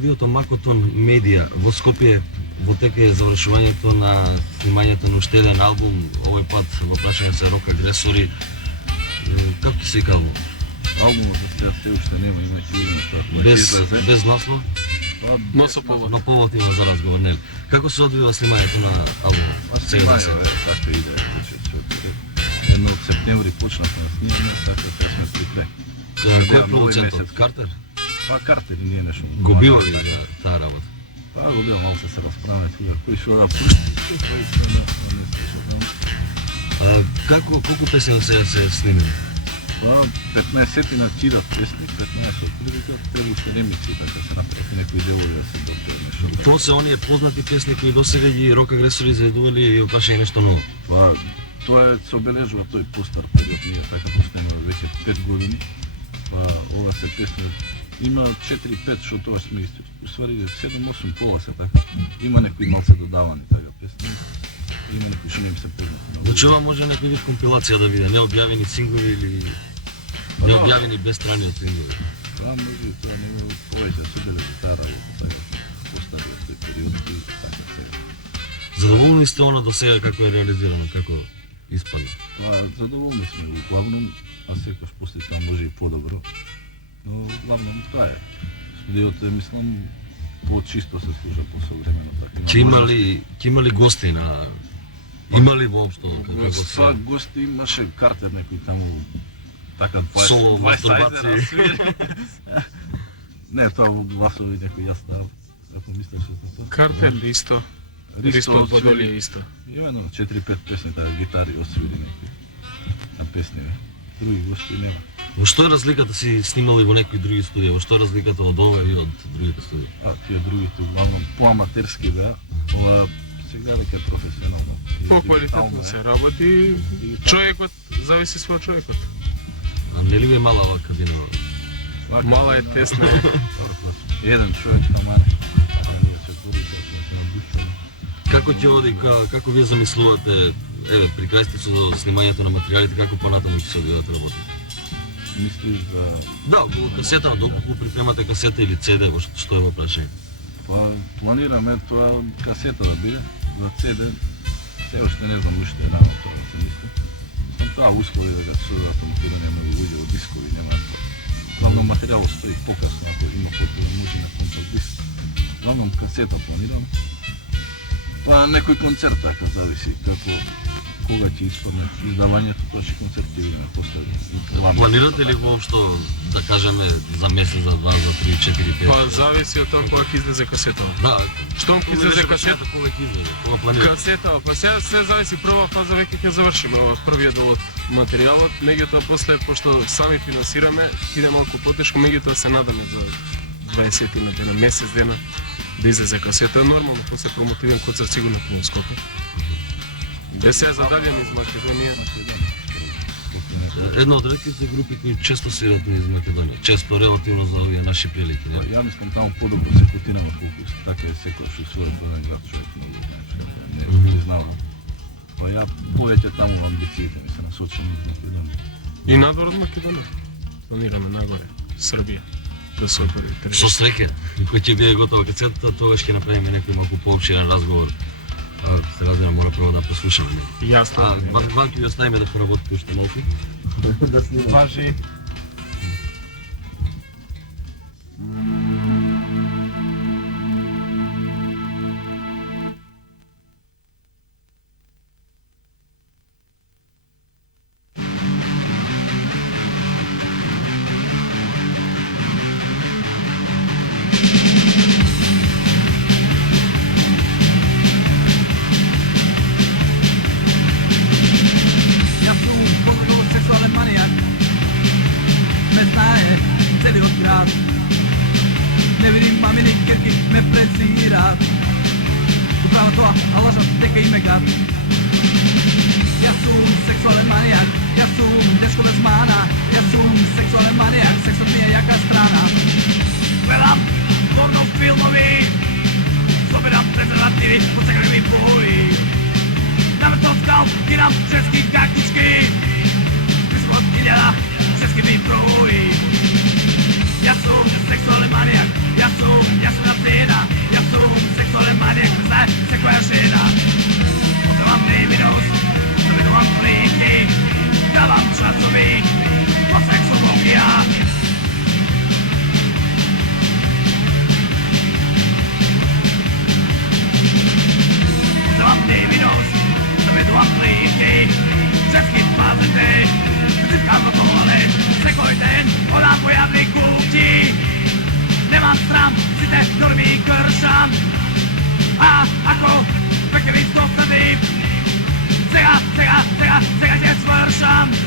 студиото Макотон Медија во Скопје во тека е завршувањето на снимањето на уште еден албум, овој пат во прашање се Рок Агресори. Како ќе се вика албум? Албумот за се уште нема, имајќи видимо тоа. Без наслов? Но со повод. Но повод има за разговор, нели? Како се одвива снимањето на албумот? Снимање, така иде, едно од септември почнавме да снимаме, така сега сме при край. Кој е продуцентот? Картер? Картер и ние нешто. Го бива ли за таа работа? Го бива, малку се расправаме тука, кој шо да пушти, кој колку песни се снимени? 15 на чидат песни, 15 од лирикот, те уште ремикси, така се направи некои делови да се допјат нешто. Тоа се оние познати песни кои досега ги Рок Агресори заведували и опашање нешто ново? Тоа е се обележува тој постар период, ние така пускаме веќе 5 години. Ова се песни има 4-5 што тоа сме исти. Уствари 7-8 пола се така. Има некои малце додавани така песни. Има некои што не им се познати. Значи ова може некој вид компилација да биде, необјавени сингови или необјавени без страни од сингови. Тоа може и тоа нема повеќе собеле гитара во така постар тој период и така се. Задоволни сте она до сега како е реализирано, како испадна? Задоволни сме главном, а секој после тоа може и подобро. Но главном тоа е. Студиото е, мислам, по-чисто се служа по-современо така. Ќе има ли гости на има ли воопшто како гости имаше Картер некој таму така 20 соло мастурбации. Не, тоа во гласови некој јас дав. Како мислиш за тоа? Картер исто. Ристо Подолие исто. Имено 4-5 песни така гитари освири некои на песни. Други гости нема. Во што е разликата си снимали во некои други студија? Во што е разликата од ова и од другите студии? Тие другите главно по-аматерски беа. Ова сега дека е професионално. По-квалитетно се работи. Човекот зависи со човекот. А нели ви е мала ова кабина? Мала е, тесна. Еден човек тамане. Како ќе оди, како вие замислувате, при крај сте со снимањето на материјалите, како понатаму ќе се одвивате работи? Мислиш за... Да, во касета, доколку припремате касета или CD, што е во прашање? Планираме тоа касета да биде, за CD, се уште не знам уште една од тоа се мисли. Тоа услови да се создадат монтирање нови луѓе од дискови, нема. Главно материјалот стои покасно, ако има потреба може на компакт диск. Главно касета планирам. Тоа некој концерт така зависи како кога ќе испадне издавањето, тоа ќе концерт ќе видиме после. Планирате ли воопшто да кажеме за месец, за 2, за 3, 4, 5? Па зависи од тоа кога ќе излезе касетава. Да. Штом ќе излезе касета, кога ќе излезе? Кога планирате? Касетава, па сега се зависи, прва фаза веќе ќе завршиме ова првиот дел од материјалот, меѓутоа после пошто сами финансираме, иде малку потешко, меѓутоа се надаме за 20 дена, месец дена да излезе касета. Нормално, после промотивен концерт сигурно во Скопје. Де се задалjen из Македонија. Една од ретките групи кои често свират из Македонија, често релативно за овие наши прилики, не? Ја мислам таму подобро се котинава колку така е секој што свира по еден град човек многу, не признавам. Па ја повеќе таму амбициите ми се насочени из Македонија. И надвор од Македонија. Планираме нагоре, Србија. Да се опери. Со среќа, кој ќе биде готова касетата, тогаш ќе направиме некој малку поопширен разговор. Се разбира, мора прво да послушаме. Јасно. Ванки ви оставиме да поработите уште малку. Важи. Ne vidim mamini kerki me prezira. Upravo to, a lažam teka ime grad. Ja sum seksualen manijak, ja sum dečko bez mana. Ja sum seksualen manijak, seks od mi je jaka strana. Gledam porno filmovi, sobiram prezervativi, pocegavi boji. Nametom skal, kinam ženski kaktički. Spismo od 1000 ženski mi broji. Ja sam seksualni manijak, ja sam se koja žena. Potrebam nevinost, zavedovam pliki, davam časovi, po seksologija. Potrebam nevinost, zavedovam pliki, ženski plazete, zivkam do toalet, sekoj den, odám po javnej kuchni. Nemám sram, si te normy kršam. A ako pekne víc dosadím, sega tě svršam.